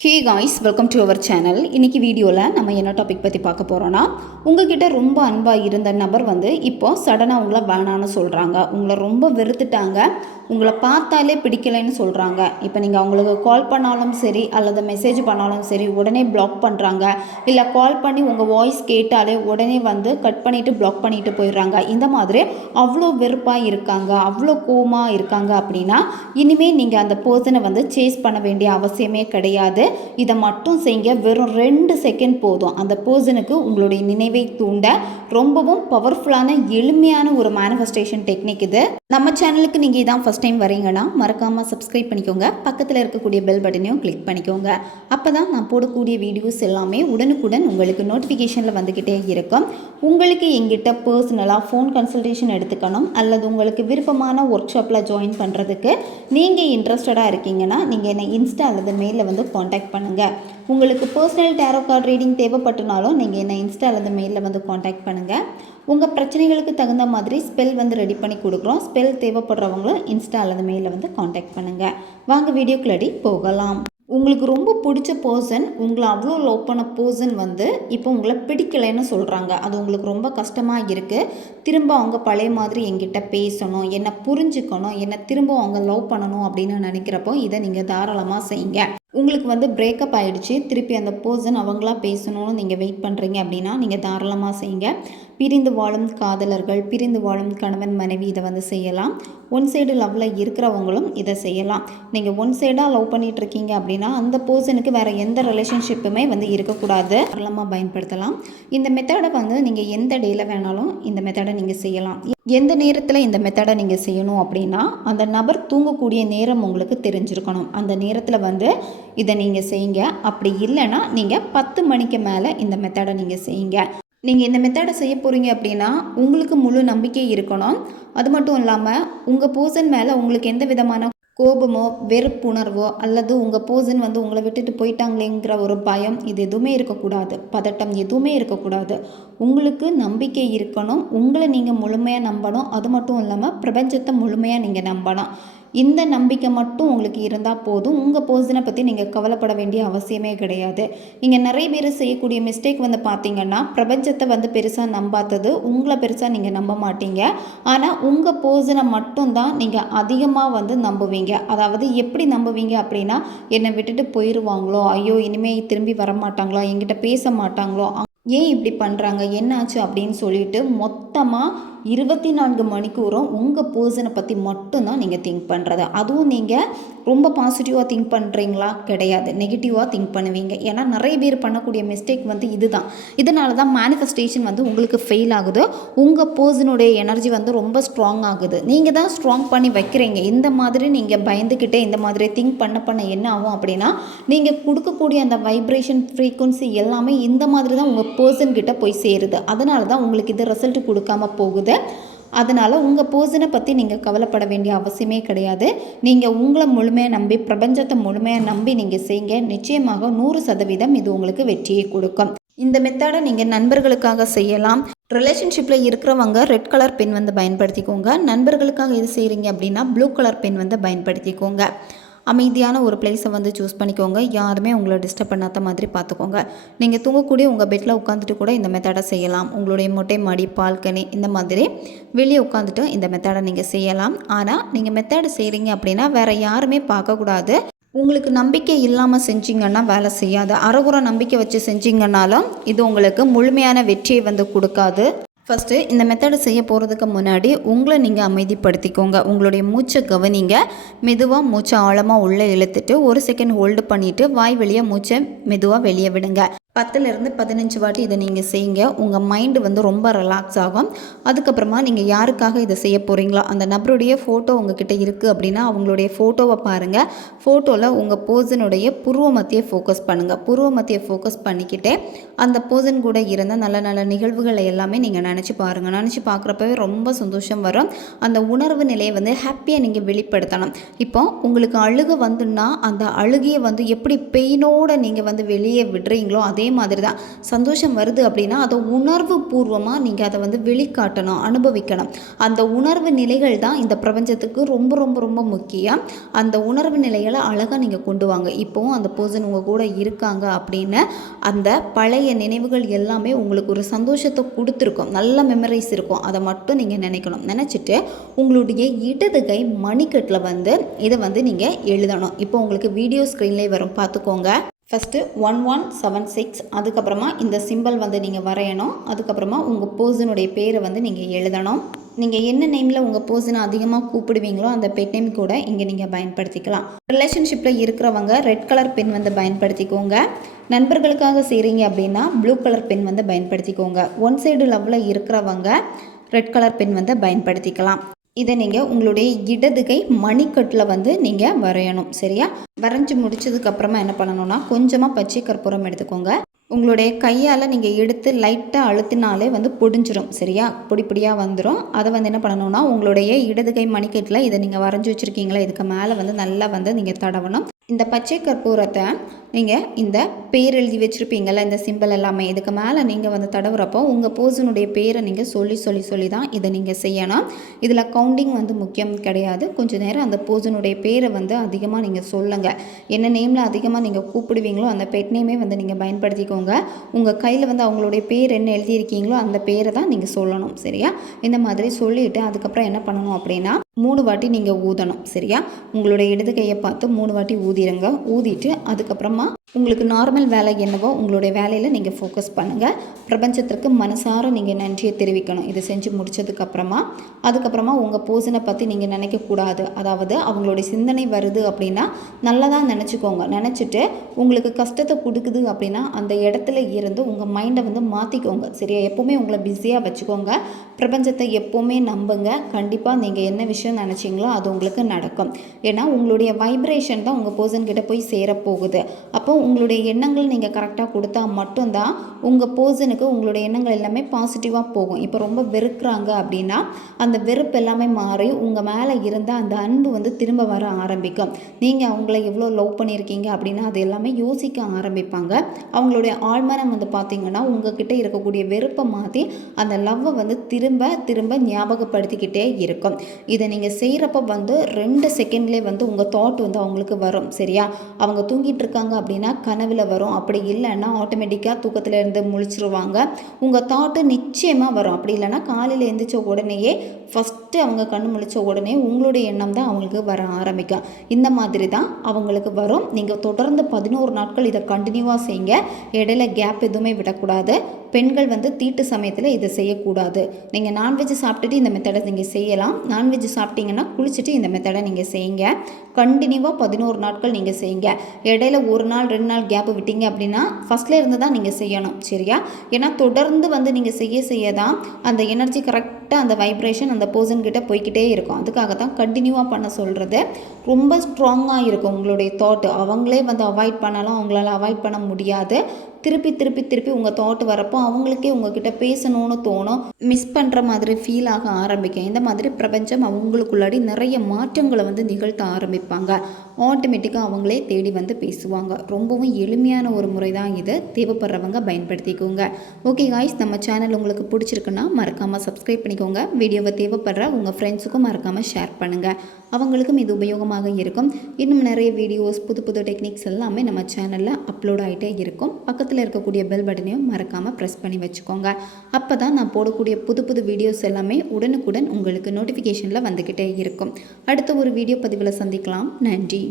Hey guys welcome to our channel இன்றைக்கி வீடியோவில் நம்ம என்ன டாபிக் பற்றி பார்க்க போகிறோன்னா உங்ககிட்ட ரொம்ப அன்பாக இருந்த நபர் வந்து இப்போ சடனாக உங்களை வேணான்னு சொல்கிறாங்க உங்களை ரொம்ப வெறுத்துட்டாங்க. உங்களை பார்த்தாலே பிடிக்கலைன்னு சொல்கிறாங்க இப்போ நீங்கள் அவங்களுக்கு கால் பண்ணாலும் சரி அல்லது மெசேஜ் பண்ணாலும் சரி உடனே பிளாக் பண்ணுறாங்க இல்லை கால் பண்ணி உங்கள் வாய்ஸ் கேட்டாலே உடனே வந்து கட் பண்ணிவிட்டு பிளாக் பண்ணிட்டு போயிடுறாங்க. இந்த மாதிரி அவ்வளோ வெறுப்பாக இருக்காங்க அவ்வளோ கோமாக இருக்காங்க அப்படின்னா இனிமேல் நீங்கள் அந்த பர்சனை வந்து சேஸ் பண்ண வேண்டிய அவசியமே கிடையாது. இதை மட்டும் செய்ய வெறும் ரெண்டு செகண்ட் போதும். அந்த பர்சனுக்கு உங்களுடைய நினைவை தூண்ட ரொம்பவும் பவர்ஃபுல்லான எளிமையான ஒரு மேனிஃபெஸ்டேஷன் டெக்னிக் இது. நம்ம சேனலுக்கு நீங்கள் இதான் ஃபஸ்ட் டைம் வரீங்கன்னா மறக்காமல் சப்ஸ்கிரைப் பண்ணிக்கோங்க. பக்கத்தில் இருக்கக்கூடிய பெல் பட்டனையும் கிளிக் பண்ணிக்கோங்க. அப்போ தான் நான் போடக்கூடிய வீடியோஸ் எல்லாமே உடனுக்குடன் உங்களுக்கு நோட்டிஃபிகேஷனில் வந்துக்கிட்டே இருக்கும். உங்களுக்கு எங்கிட்ட பர்சனலாக ஃபோன் கன்சல்டேஷன் எடுத்துக்கணும் அல்லது உங்களுக்கு விருப்பமான ஒர்க் ஷாப்பில் ஜாயின் பண்ணுறதுக்கு நீங்கள் இன்ட்ரெஸ்டடாக இருக்கீங்கன்னா நீங்கள் என்னை இன்ஸ்டா அல்லது மெயிலில் வந்து காண்டாக்ட் பண்ணுங்கள் உங்களுக்கு பர்சனல் டேரோ கார்டு ரீடிங் தேவைப்பட்டனாலும் நீங்கள் என்னை இன்ஸ்டா அல்லது மெயிலில் வந்து காண்டாக்ட் பண்ணுங்கள் உங்கள் பிரச்சனைகளுக்கு தகுந்த மாதிரி ஸ்பெல் வந்து ரெடி பண்ணி கொடுக்குறோம். ஸ்பெல் தேவைப்படுறவங்களும் இன்ஸ்டா அல்லது மெயிலில் வந்து காண்டாக்ட் பண்ணுங்கள் வாங்க வீடியோக்குள்ளடி போகலாம். உங்களுக்கு ரொம்ப பிடிச்ச பர்சன் உங்களை அவ்வளோ லவ் பண்ண பர்சன் வந்து இப்போ உங்களை பிடிக்கலைன்னு சொல்கிறாங்க அது உங்களுக்கு ரொம்ப கஷ்டமாக இருக்குது திரும்ப அவங்க பழைய மாதிரி எங்கிட்ட பேசணும் என்னை புரிஞ்சுக்கணும் என்னை திரும்ப அவங்க லவ் பண்ணணும் அப்படின்னு நினைக்கிறப்போ இதை நீங்கள் தாராளமாக செய்யுங்க. உங்களுக்கு வந்து பிரேக்கப் ஆகிடுச்சு திருப்பி அந்த பர்சன் அவங்களா பேசணும்னு நீங்கள் வெயிட் பண்ணுறீங்க அப்படின்னா நீங்கள் தாராளமாக செய்யுங்க. பிரிந்து வாழும் காதலர்கள் பிரிந்து வாழும் கணவன் மனைவி இதை வந்து செய்யலாம். ஒன் சைடு லவ்வில் இருக்கிறவங்களும் இதை செய்யலாம். நீங்கள் ஒன் சைடாக லவ் பண்ணிட்டு இருக்கீங்க அப்படின்னா அந்த பர்சனுக்கு வேறு எந்த ரிலேஷன்ஷிப்புமே வந்து இருக்கக்கூடாது. தாராளமாக பயன்படுத்தலாம். இந்த மெத்தடை வந்து நீங்கள் எந்த டேயில் வேணாலும் இந்த மெத்தடை நீங்கள் செய்யலாம். எந்த நேரத்தில் இந்த மெத்தடை நீங்கள் செய்யணும் அப்படின்னா அந்த நபர் தூங்கக்கூடிய நேரம் உங்களுக்கு தெரிஞ்சிருக்கணும். அந்த நேரத்தில் வந்து இதை நீங்கள் செய்யுங்க. அப்படி இல்லைன்னா நீங்கள் பத்து மணிக்கு மேலே இந்த மெத்தடை நீங்கள் செய்யுங்க. நீங்கள் இந்த மெத்தடை செய்ய போகிறீங்க அப்படின்னா உங்களுக்கு முழு நம்பிக்கை இருக்கணும். அது மட்டும் இல்லாமல் உங்கள் பர்சன் மேலே உங்களுக்கு எந்த விதமான கோபமோ வெறுப்புணர்வோ அல்லது உங்கள் போர்சன் வந்து உங்களை விட்டுட்டு போயிட்டாங்களேங்கிற ஒரு பயம் இது எதுவுமே இருக்கக்கூடாது. பதட்டம் எதுவுமே இருக்கக்கூடாது. உங்களுக்கு நம்பிக்கை இருக்கணும். உங்களை நீங்கள் முழுமையாக நம்பணும். அது மட்டும் இல்லாமல் பிரபஞ்சத்தை முழுமையாக நீங்கள் நம்பணும். இந்த நம்பிக்கை மட்டும் உங்களுக்கு இருந்தால் போதும். உங்கள் பர்சனை பற்றி நீங்கள் கவலைப்பட வேண்டிய அவசியமே கிடையாது. இங்கே நிறைய பேர் செய்யக்கூடிய மிஸ்டேக் வந்து பார்த்தீங்கன்னா பிரபஞ்சத்தை வந்து பெருசாக நம்பாதது. உங்களை பெருசாக நீங்கள் நம்ப மாட்டீங்க. ஆனால் உங்கள் பர்சனை மட்டும்தான் நீங்கள் அதிகமாக வந்து நம்புவீங்க. அதாவது எப்படி நம்புவீங்க அப்படின்னா என்னை விட்டுட்டு போயிடுவாங்களோ ஐயோ இனிமேல் திரும்பி வரமாட்டாங்களோ என்கிட்ட பேச மாட்டாங்களோ ஏன் இப்படி பண்ணுறாங்க என்னாச்சு அப்படின்னு சொல்லிட்டு மொத்தமாக இருபத்தி நான்கு மணிக்கூறும் உங்கள் பர்சனை பற்றி மட்டும்தான் நீங்கள் திங்க் பண்ணுறது அதுவும் நீங்கள் ரொம்ப பாசிட்டிவாக திங்க் பண்ணுறீங்களா கிடையாது. நெகட்டிவாக திங்க் பண்ணுவீங்க. ஏன்னா நிறைய பேர் பண்ணக்கூடிய மிஸ்டேக் வந்து இதுதான். இதனால தான் மேனிஃபெஸ்டேஷன் வந்து உங்களுக்கு ஃபெயில் ஆகுது. உங்கள் பர்சனுடைய எனர்ஜி வந்து ரொம்ப ஸ்ட்ராங் ஆகுது. நீங்கள் தான் ஸ்ட்ராங் பண்ணி வைக்கிறீங்க. இந்த மாதிரி நீங்கள் பயந்துக்கிட்டே இந்த மாதிரி திங்க் பண்ண பண்ண என்ன ஆகும் அப்படின்னா நீங்கள் கொடுக்கக்கூடிய அந்த வைப்ரேஷன் ஃப்ரீக்குவன்சி எல்லாமே இந்த மாதிரி தான் உங்கள் பர்சன்கிட்ட போய் சேருது. அதனால தான் உங்களுக்கு இது ரிசல்ட் கொடுக்காம போகுது. அதனால் உங்கள் பர்சனை பற்றி நீங்கள் கவலைப்பட வேண்டிய அவசியமே கிடையாது. நீங்கள் உங்களை முழுமையாக நம்பி பிரபஞ்சத்தை முழுமையாக நம்பி நீங்கள் செய்யுங்க. நிச்சயமாக நூறு சதவீதம் இது உங்களுக்கு வெற்றியை கொடுக்கும். இந்த மெத்தடை நீங்கள் நண்பர்களுக்காக செய்யலாம். ரிலேஷன்ஷிப்பில் இருக்கிறவங்க ரெட் கலர் பென் வந்து பயன்படுத்திக்கோங்க. நண்பர்களுக்காக இது செய்கிறீங்க அப்படின்னா ப்ளூ கலர் பென் வந்து பயன்படுத்திக்கோங்க. அமைதியான ஒரு பிளேஸை வந்து சூஸ் பண்ணிக்கோங்க. யாருமே உங்களை டிஸ்டர்ப் பண்ணாத மாதிரி பார்த்துக்கோங்க. நீங்கள் தூங்கக்கூடிய உங்கள் பெட்டில் உட்காந்துட்டு கூட இந்த மெத்தடை செய்யலாம். உங்களுடைய மொட்டை மாடி பால்கனி இந்த மாதிரி வெளியே உட்காந்துட்டு இந்த மெத்தடை நீங்கள் செய்யலாம். ஆனால் நீங்கள் மெத்தடை செய்கிறீங்க அப்படின்னா வேறு யாருமே பார்க்கக்கூடாது. உங்களுக்கு நம்பிக்கை இல்லாமல் செஞ்சிங்கன்னா வேலை செய்யாது. அறகுற நம்பிக்கை வச்சு செஞ்சீங்கன்னாலும் இது உங்களுக்கு முழுமையான வெற்றியை வந்து கொடுக்காது. ஃபஸ்ட்டு இந்த மெத்தடை செய்ய போகிறதுக்கு முன்னாடி உங்களை நீங்கள் அமைதிப்படுத்திக்கோங்க. உங்களுடைய மூச்சை கவனிங்க. மெதுவாக மூச்சை ஆழமாக உள்ளே இழுத்துட்டு ஒரு செகண்ட் ஹோல்டு பண்ணிவிட்டு வாய் வெளியே மூச்சை மெதுவாக வெளியே விடுங்க. பத்துலேருந்து பதினஞ்சு வாட்டி இதை நீங்கள் செய்யுங்க. உங்கள் மைண்டு வந்து ரொம்ப ரிலாக்ஸ் ஆகும். அதுக்கப்புறமா நீங்கள் யாருக்காக இதை செய்ய போகிறீங்களோ அந்த நபருடைய ஃபோட்டோ உங்ககிட்ட இருக்குது அப்படின்னா அவங்களுடைய ஃபோட்டோவை பாருங்கள் ஃபோட்டோவில் உங்கள் போர்சனுடைய புருவ மத்தியை ஃபோக்கஸ் பண்ணுங்கள் புருவ மத்தியை ஃபோக்கஸ் பண்ணிக்கிட்டே அந்த போர்சன் கூட இருந்த நல்ல நல்ல நிகழ்வுகளை எல்லாமே நீங்கள் நினச்சி பாருங்கள் நினச்சி பார்க்குறப்பவே ரொம்ப சந்தோஷம் வரும். அந்த உணர்வு நிலையை வந்து ஹாப்பியாக நீங்கள் வெளிப்படுத்தணும். இப்போ உங்களுக்கு அழுக வந்துன்னா அந்த அழுகையை வந்து எப்படி பெயினோடு நீங்கள் வந்து வெளியே விடுறீங்களோ அதே அதே மாதிரி தான் சந்தோஷம் வருது அப்படின்னா அதை உணர்வு பூர்வமாக நீங்கள் அதை வந்து வெளிக்காட்டணும் அனுபவிக்கணும். அந்த உணர்வு நிலைகள் தான் இந்த பிரபஞ்சத்துக்கு ரொம்ப ரொம்ப ரொம்ப முக்கியம். அந்த உணர்வு நிலைகளை அழகாக நீங்கள் கொண்டு வாங்க. இப்போவும் அந்த பர்சன் உங்கள் கூட இருக்காங்க அப்படின்னு அந்த பழைய நினைவுகள் எல்லாமே உங்களுக்கு ஒரு சந்தோஷத்தை கொடுத்துருக்கும். நல்ல மெமரிஸ் இருக்கும். அதை மட்டும் நீங்கள் நினைக்கணும். நினச்சிட்டு உங்களுடைய இடது கை மணிக்கட்டில் வந்து இதை வந்து நீங்கள் எழுதணும். இப்போ உங்களுக்கு வீடியோ ஸ்க்ரீன்லேயே வரும். பார்த்துக்கோங்க. First one one seven six அதுக்கப்புறமா இந்த சிம்பிள் வந்து நீங்கள் வரையணும். அதுக்கப்புறமா உங்கள் பர்சனுடைய பேரை வந்து நீங்கள் எழுதணும். நீங்கள் என்ன நேமில் உங்கள் பர்சனை அதிகமாக கூப்பிடுவீங்களோ அந்த பெட் நேம் கூட இங்கே நீங்கள் பயன்படுத்திக்கலாம். ரிலேஷன்ஷிப்பில் இருக்கிறவங்க ரெட் கலர் பென் வந்து பயன்படுத்திக்கோங்க. நண்பர்களுக்காக செய்கிறீங்க அப்படின்னா ப்ளூ கலர் பென் வந்து பயன்படுத்திக்கோங்க. ஒன் சைடு லவ்வில் இருக்கிறவங்க ரெட் கலர் பென் வந்து பயன்படுத்திக்கலாம். இதை நீங்கள் உங்களுடைய இடது கை மணிக்கட்டில் வந்து நீங்கள் வரையணும் சரியா? வரைஞ்சி முடிச்சதுக்கப்புறமா என்ன பண்ணணும்னா கொஞ்சமாக பச்சை கற்பூரம் எடுத்துக்கோங்க. உங்களுடைய கையால் நீங்கள் எடுத்து லைட்டாக அழுத்தினாலே வந்து பொடிஞ்சிரும் சரியா? பொடி பொடியாக வந்துடும் அதை வந்து என்ன பண்ணணும்னா உங்களுடைய இடது கை மணிக்கட்டில் இதை நீங்கள் வரைஞ்சி வச்சுருக்கீங்களா இதுக்கு மேலே வந்து நல்லா வந்து நீங்கள் தடவணும். இந்த பச்சை கற்பூரத்தை நீங்கள் இந்த பேர் எழுதி வச்சுருப்பீங்கள்ல இந்த சிம்பிள் எல்லாமே இதுக்கு மேலே நீங்கள் வந்து தடவுறப்போ உங்கள் பர்சனுடைய பேரை நீங்கள் சொல்லி சொல்லி சொல்லி தான் இதை நீங்கள் செய்யணும். இதில் கவுண்டிங் வந்து முக்கியம் கிடையாது. கொஞ்சம் நேரம் அந்த பர்சனுடைய பேரை வந்து அதிகமாக நீங்கள் சொல்லுங்கள் என்ன நேமில் அதிகமாக நீங்கள் கூப்பிடுவீங்களோ அந்த பெட் நேமே வந்து நீங்கள் பயன்படுத்திக்கோங்க. உங்கள் கையில் வந்து அவங்களுடைய பேர் என்ன எழுதியிருக்கீங்களோ அந்த பேரை தான் நீங்கள் சொல்லணும் சரியா? இந்த மாதிரி சொல்லிவிட்டு அதுக்கப்புறம் என்ன பண்ணணும் அப்படின்னா மூணு வாட்டி நீங்கள் ஊதணும் சரியா? உங்களுடைய இடது கையை பார்த்து மூணு வாட்டி ஊதிடுங்க ஊதிட்டு அதுக்கப்புறமா coma உங்களுக்கு நார்மல் வேலை என்னவோ உங்களுடைய வேலையில் நீங்கள் ஃபோக்கஸ் பண்ணுங்கள் பிரபஞ்சத்திற்கு மனசார நீங்கள் நன்றியை தெரிவிக்கணும். இதை செஞ்சு முடிச்சதுக்கப்புறமா அதுக்கப்புறமா உங்கள் போசனை பற்றி நீங்கள் நினைக்கக்கூடாது அதாவது அவங்களுடைய சிந்தனை வருது அப்படின்னா நல்லதாக நினச்சிக்கோங்க. நினச்சிட்டு உங்களுக்கு கஷ்டத்தை கொடுக்குது அப்படின்னா அந்த இடத்துல இருந்து உங்கள் மைண்டை வந்து மாற்றிக்கோங்க சரியா? எப்போவுமே உங்களை பிஸியாக வச்சுக்கோங்க. பிரபஞ்சத்தை எப்போவுமே நம்புங்க. கண்டிப்பாக நீங்கள் என்ன விஷயம் நினச்சிங்களோ அது உங்களுக்கு நடக்கும். ஏன்னா உங்களுடைய வைப்ரேஷன் தான் உங்கள் போர்சன்கிட்ட போய் சேரப்போகுது. அப்போ உங்களுடைய எண்ணங்கள் நீங்கள் கரெக்டாக கொடுத்தா மட்டும்தான் உங்கள் பர்சனுக்கு உங்களுடைய எண்ணங்கள் எல்லாமே பாசிட்டிவாக போகும். இப்போ ரொம்ப வெறுக்கிறாங்க அப்படின்னா அந்த வெறுப்பு எல்லாமே மாறி உங்கள் மேலே இருந்த அந்த அன்பு வந்து திரும்ப வர ஆரம்பிக்கும். நீங்கள் அவங்கள எவ்வளோ லவ் பண்ணியிருக்கீங்க அப்படின்னா அது எல்லாமே யோசிக்க ஆரம்பிப்பாங்க. அவங்களுடைய ஆழ்மனம் வந்து பார்த்திங்கன்னா உங்ககிட்ட இருக்கக்கூடிய வெறுப்பை மாற்றி அந்த லவ்வை வந்து திரும்ப திரும்ப ஞாபகப்படுத்திக்கிட்டே இருக்கும். இதை நீங்கள் செய்கிறப்ப வந்து ரெண்டு செகண்ட்லேயே வந்து உங்கள் தாட் வந்து அவங்களுக்கு வரும் சரியா? அவங்க தூங்கிட்டு இருக்காங்க அப்படின்னா கனவில் வரும். அப்படி இல்லைன்னா ஆட்டோமேட்டிக்காக தூக்கத்தில் இருந்து முழிச்சிருவாங்க. உங்கள் தாட்டு நிச்சயமாக வரும். அப்படி இல்லைன்னா காலையில் எழுந்திரிச்ச உடனேயே ஃபஸ்ட்டு அவங்க கண்ணு முழிச்ச உடனே உங்களுடைய எண்ணம் தான் அவங்களுக்கு வர ஆரம்பிக்கும். இந்த மாதிரி தான் அவங்களுக்கு வரும். நீங்கள் தொடர்ந்து பதினோரு நாட்கள் இதை கண்டினியூவாக செய்யுங்க. இடையில கேப் எதுவுமே விடக்கூடாது. பெண்கள் வந்து தீட்டு சமயத்தில் இதை செய்யக்கூடாது. நீங்கள் நான்வெஜ் சாப்பிட்டுட்டு இந்த மெத்தடை நீங்கள் செய்யலாம். நான்வெஜ் சாப்பிட்டீங்கன்னா குளிச்சுட்டு இந்த மெத்தடை நீங்கள் செய்யுங்க. கண்டினியூவாக பதினோரு நாட்கள் நீங்கள் செய்யுங்க. இடையில ஒரு நாள் ரெண்டு நாள் கேப் விட்டீங்க அப்படின்னா ஃபஸ்ட்டில் இருந்து தான் நீங்கள் செய்யணும். சரியா? ஏன்னா தொடர்ந்து வந்து நீங்கள் செய்ய செய்ய தான் அந்த எனர்ஜி கரெக்டாக அந்த வைப்ரேஷன் அந்த போசன் கிட்ட போய்கிட்டே இருக்கும். அதுக்காக தான் கண்டினியூவாக பண்ண சொல்கிறது ரொம்ப ஸ்ட்ராங்காக இருக்கும் உங்களுடைய தாட் அவங்களே வந்து அவாய்ட் பண்ணலாம் அவங்களால அவாய்ட் பண்ண முடியாது. திருப்பி திருப்பி திருப்பி உங்கள் தாட் வரப்போ அவங்களுக்கே உங்ககிட்ட பேசணும்னு தோணும். மிஸ் பண்ணுற மாதிரி ஃபீல் ஆக ஆரம்பிக்கும். இந்த மாதிரி பிரபஞ்சம் அவங்களுக்குள்ளாடி நிறைய மாற்றங்களை வந்து நிகழ்த்த ஆரம்பிப்பாங்க. ஆட்டோமேட்டிக்காக அவங்களே தேடி வந்து பேசுவாங்க. ரொம்பவும் எளிமையான ஒரு முறை தான் இது. தேவைப்படுறவங்க பயன்படுத்திக்கோங்க. ஓகே காய்ஸ் நம்ம சேனல் உங்களுக்கு பிடிச்சிருக்குன்னா மறக்காமல் சப்ஸ்கிரைப் பண்ணிக்கோங்க. வீடியோவை தேவைப்படுற உங்கள் ஃப்ரெண்ட்ஸுக்கும் மறக்காமல் ஷேர் பண்ணுங்கள் அவங்களுக்கும் இது உபயோகமாக இருக்கும். இன்னும் நிறைய வீடியோஸ் புது புது டெக்னிக்ஸ் எல்லாமே நம்ம சேனலில் அப்லோட் ஆகிட்டே இருக்கும். பக்கத்து பக்கத்தில் இருக்கக்கூடிய பெல் பட்டனையும் மறக்காமல் ப்ரெஸ் பண்ணி வச்சுக்கோங்க. அப்போ தான் நான் போடக்கூடிய புது புது வீடியோஸ் எல்லாமே உடனுக்குடன் உங்களுக்கு நோட்டிஃபிகேஷனில் வந்துக்கிட்டே இருக்கும். அடுத்த ஒரு வீடியோ பதிவில் சந்திக்கலாம். நன்றி.